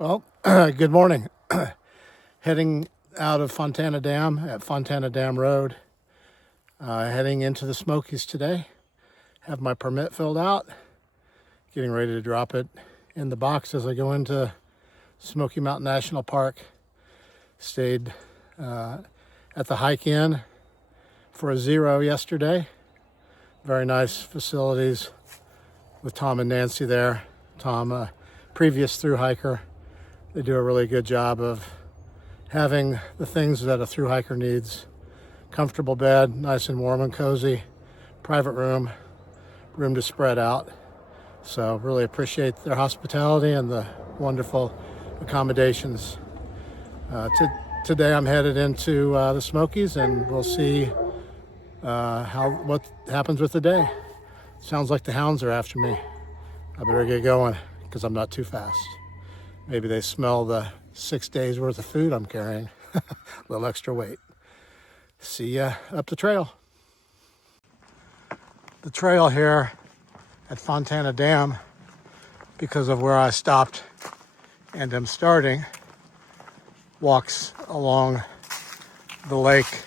Well, good morning. Heading out of Fontana Dam at Fontana Dam Road, heading into the Smokies today. Have my permit filled out, getting ready to drop it in the box as I go into Smoky Mountain National Park. Stayed at the Hike Inn for a 0 yesterday. Very nice facilities with Tom and Nancy there. Tom, previous thru hiker. They do a really good job of having the things that a thru hiker needs. Comfortable bed, nice and warm and cozy, private room to spread out. So really appreciate their hospitality and the wonderful accommodations. Today I'm headed into the Smokies, and we'll see what happens with the day. Sounds like the hounds are after me. I better get going because I'm not too fast. Maybe they smell the 6 days worth of food I'm carrying. A little extra weight. See ya up the trail. The trail here at Fontana Dam, because of where I stopped and am starting, walks along the lake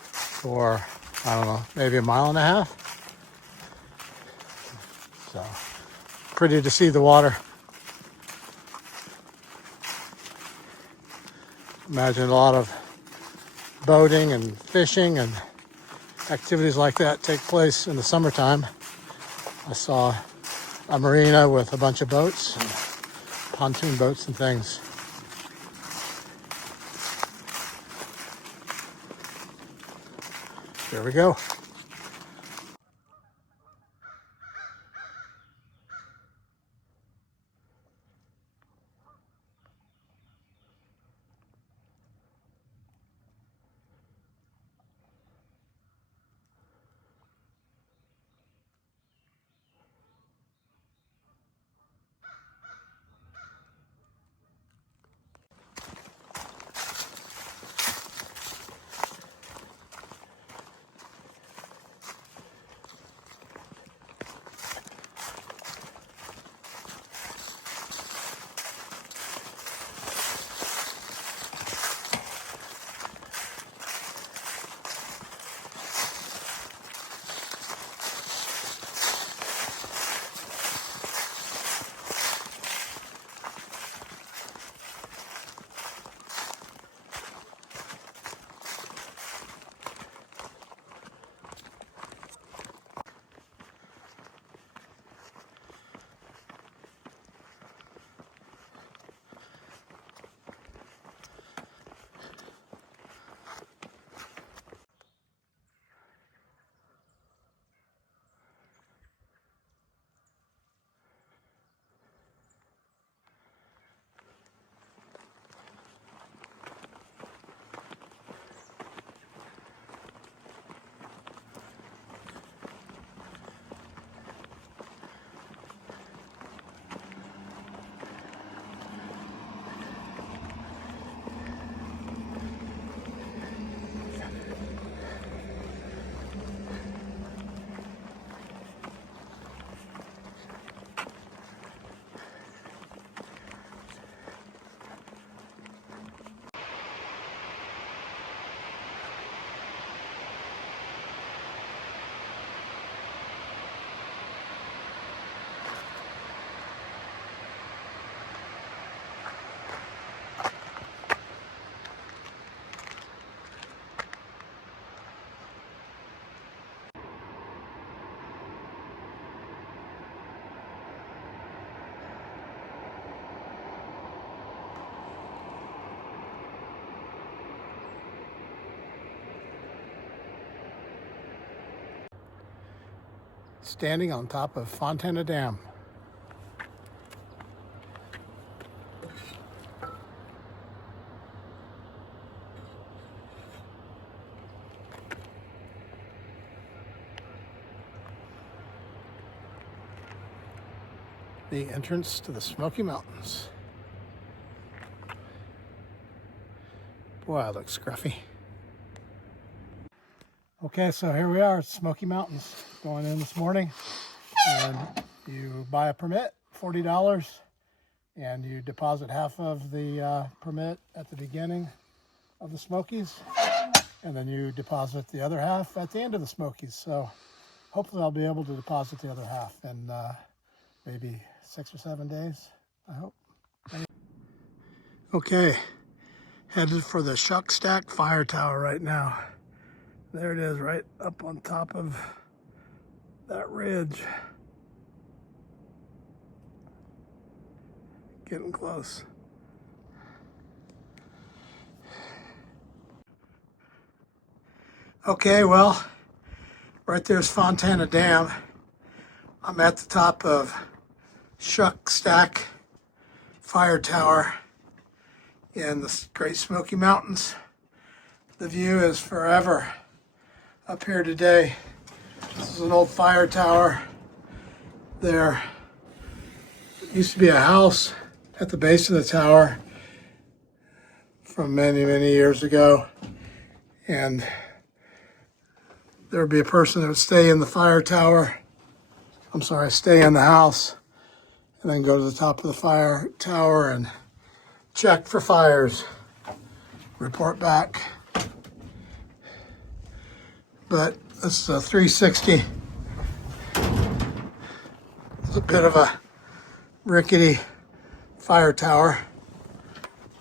for, I don't know, maybe a mile and a half. So pretty to see the water. Imagine a lot of boating and fishing and activities like that take place in the summertime. I saw a marina with a bunch of boats and pontoon boats and things. Here we go. Standing on top of Fontana Dam. The entrance to the Smoky Mountains. Boy, I look scruffy. Okay, so here we are at Smoky Mountains, going in this morning, and you buy a permit, $40, and you deposit half of the permit at the beginning of the Smokies, and then you deposit the other half at the end of the Smokies. So hopefully I'll be able to deposit the other half in maybe 6 or 7 days, I hope. Okay, headed for the Shuck Stack Fire Tower right now. There it is, right up on top of that ridge. Getting close. Okay, well, right there's Fontana Dam. I'm at the top of Shuck Stack Fire Tower in the Great Smoky Mountains. The view is forever up here today. This is an old fire tower. There used to be a house at the base of the tower from many, many years ago. And there would be a person that would stay in the fire tower. I'm sorry, stay in the house and then go to the top of the fire tower and check for fires, report back. But this is a 360. It's a bit of a rickety fire tower,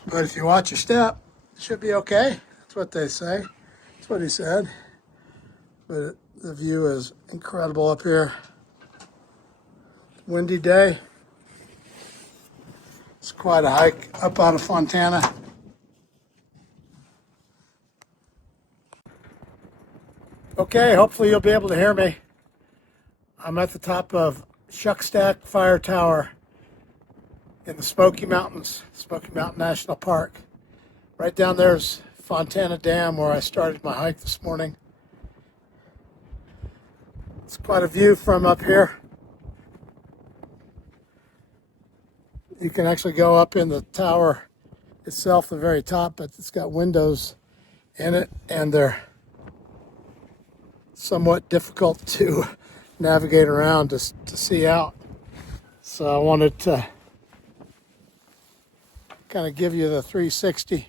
but if you watch your step, it should be okay. That's what they say. That's what he said. But the view is incredible up here. Windy day. It's quite a hike up out of Fontana. Okay, hopefully you'll be able to hear me. I'm at the top of Shuck Stack Fire Tower in the Smoky Mountains, Smoky Mountain National Park. Right down there's Fontana Dam, where I started my hike this morning. It's quite a view from up here. You can actually go up in the tower itself, the very top, but it's got windows in it, and they're somewhat difficult to navigate around to see out. So I wanted to kind of give you the 360.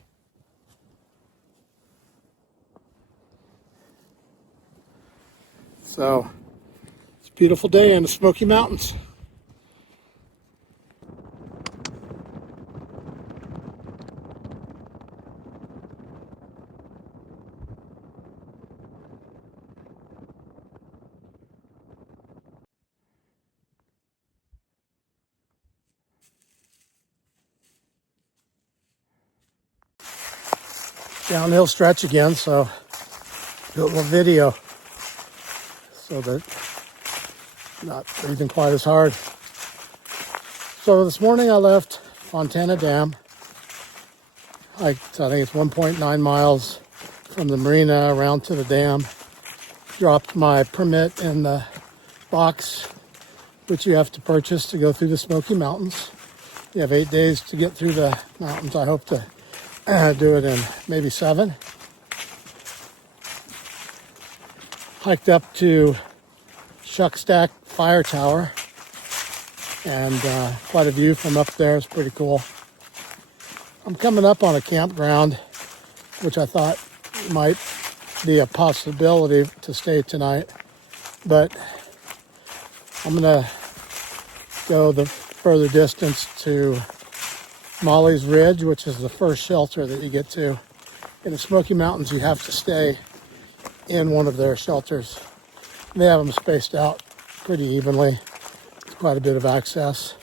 So it's a beautiful day in the Smoky Mountains. Downhill stretch again, so do a little video so that I'm not breathing quite as hard. So this morning I left Fontana Dam. I think it's 1.9 miles from the marina around to the dam. Dropped my permit in the box, which you have to purchase to go through the Smoky Mountains. You have 8 days to get through the mountains. I hope to do it in maybe 7. Hiked up to Shuck Stack Fire Tower, and quite a view from up there. It's pretty cool. I'm coming up on a campground, which I thought might be a possibility to stay tonight, but I'm gonna go the further distance to Molly's Ridge, which is the first shelter that you get to. In the Smoky Mountains, you have to stay in one of their shelters. They have them spaced out pretty evenly. It's quite a bit of access,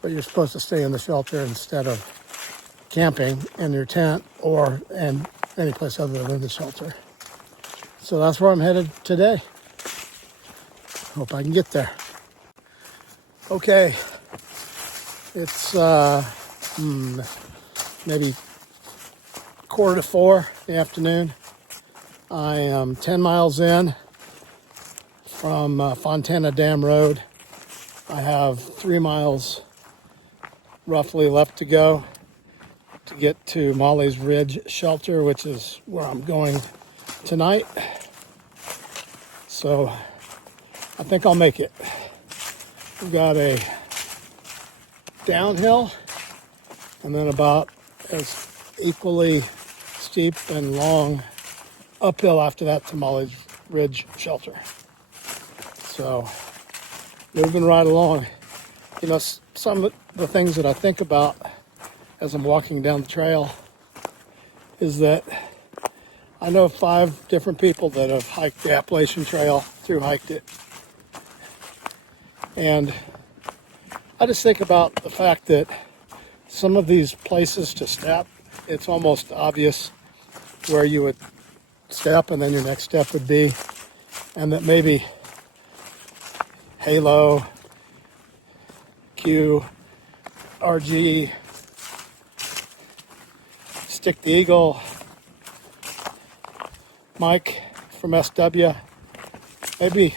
but you're supposed to stay in the shelter instead of camping in your tent or in any place other than the shelter. So that's where I'm headed today. Hope I can get there. Okay, it's maybe 3:45 in the afternoon. I am 10 miles in from Fontana Dam Road. I have 3 miles roughly left to go to get to Molly's Ridge Shelter, which is where I'm going tonight. So I think I'll make it. We've got a downhill and then about as equally steep and long uphill after that to Molly's Ridge shelter. So moving right along. You know, some of the things that I think about as I'm walking down the trail is that I know 5 different people that have hiked the Appalachian Trail, through hiked it. And I just think about the fact that some of these places to step, it's almost obvious where you would step and then your next step would be, and that maybe Halo, Q, RG, Stick the Eagle, Mike from SW, maybe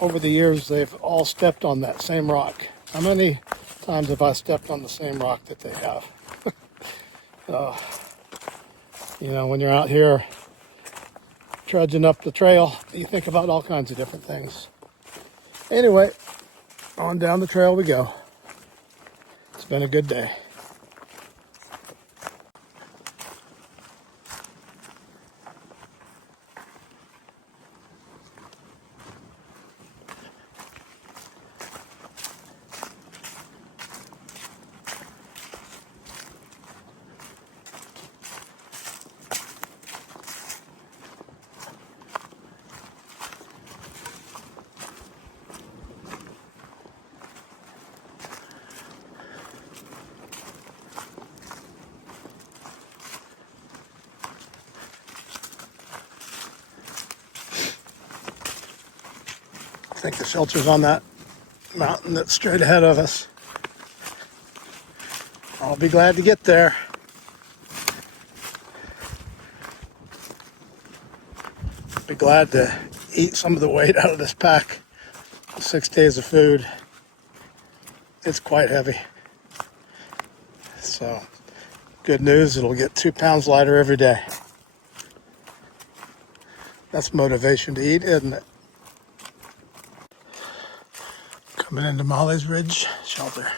over the years they've all stepped on that same rock. How many times have I stepped on the same rock that they have? You know, when you're out here trudging up the trail, you think about all kinds of different things. Anyway, on down the trail we go. It's been a good day. I think the shelter's on that mountain that's straight ahead of us. I'll be glad to get there. Be glad to eat some of the weight out of this pack. 6 days of food. It's quite heavy. So, good news, it'll get 2 pounds lighter every day. That's motivation to eat, isn't it? Coming into Molly's Ridge shelter.